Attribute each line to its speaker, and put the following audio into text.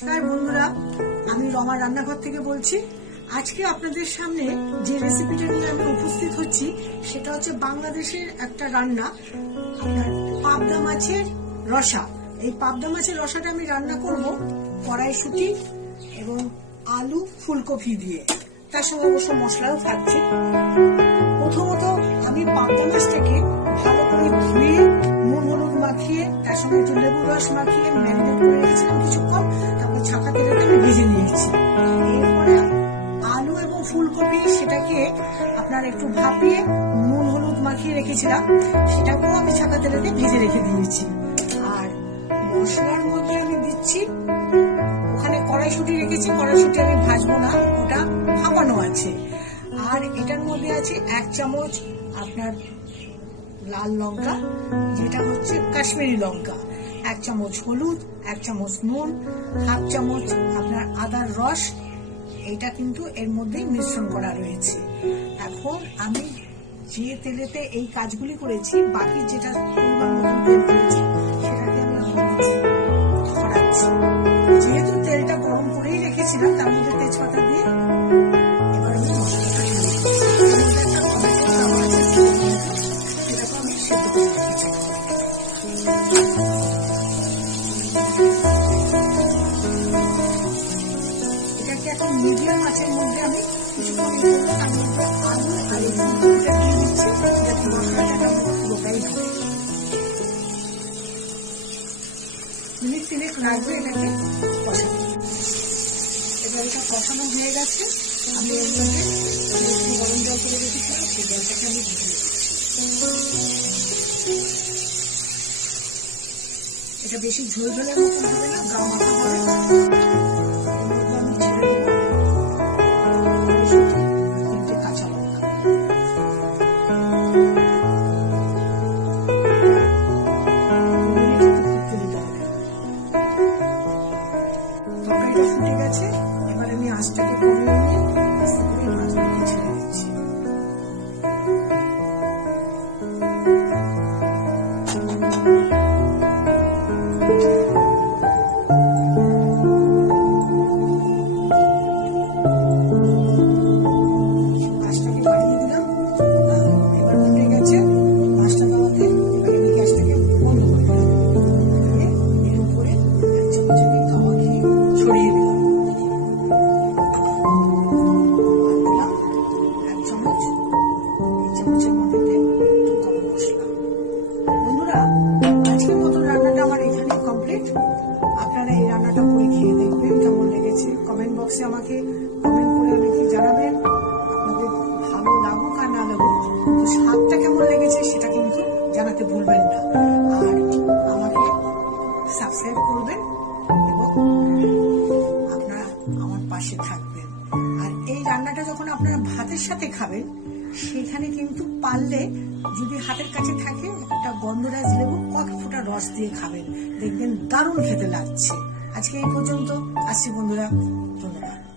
Speaker 1: নমস্কার বন্ধুরা, আমি রমা রান্নাঘর থেকে বলছি। আজকে আপনাদের সামনে যে রেসিপিটা নিয়ে আমি উপস্থিত হচ্ছি, সেটা হচ্ছে বাংলাদেশের একটা রান্না, আপনার পাবদা মাছের রসা। এই পাবদা মাছের রসাটা আমি রান্না করব কড়াইশুটি এবং আলু ফুলকপি দিয়ে। তার সঙ্গে অবশ্য মশলাও থাকছে। তার সঙ্গে একটু লেবু রস মাখিয়ে ম্যারিনেট করে রেখেছিলাম কিছুক্ষণ তারপর ছাকা তেলেতে আমি ভেজে নিয়েছি। এরপরে আলু এবং ফুলকপি সেটাকে আপনার একটু ভাপিয়ে নুন, হলুদ মাখিয়ে রেখেছিলাম, সেটাকেও আমি ছাকা তেলেতে ভেজে রেখে দিয়েছি। আর মশলার মধ্যে আমি দিচ্ছি, ওখানে কড়াইশুটি রেখেছি, কড়াইশুটি আমি ভাজবো না, ওটা ভাপানো আছে। আর এটার মধ্যে আছে এক চামচ আপনার লাল লঙ্কা, যেটা হচ্ছে কাশ্মীরি লঙ্কা। এক চামচ হলুদ, এক চামচ নুন, হাফ চামচ আপনার আদার রস, এটা কিন্তু এর মধ্যেই মিশ্রণ করা রয়েছে। এখন আমি যে তেলেতে এই কাজগুলি করেছি, বাকি যেটা যেহেতু তেলটা গরম করেই রেখেছিলাম, তার মধ্যে তেজপাতা দিয়ে এখন মিডিয়াম মাছের মধ্যে আমি ইয়ে করব তার মধ্যে লাগবে এটাকে এবার এটা কষানো হয়ে গেছে। আমি এর মধ্যে একটু গরম জল করে রেখেছিলাম, সেই জলটাকে আমি দিয়ে দিচ্ছি। এটা বেশি ঝোল ঝোলের মতন হবে না। গা তরকারিটা ফুটে গেছে এবার আমি আঁচটাকে কমিয়ে নিয়ে আস্তে করে মাছগুলোকে ছেড়ে দিচ্ছি মাছটাকে স্বাদটা কেমন লেগেছে সেটা কিন্তু জানাতে ভুলবেন না। আর আমাকে সাবস্ক্রাইব করবেন এবং আপনারা আমার পাশে থাকবেন। আর এই রান্নাটা যখন আপনারা ভাতের সাথে খাবেন, সেখানে কিন্তু পারলে যদি হাতের কাছে থাকে, একটা গন্ধরাজ লেবু কত ফোঁটা রস দিয়ে খাবেন। দেখবেন দারুণ খেতে লাগছে। আজকে এই পর্যন্ত, আসছি বন্ধুরা, ধন্যবাদ।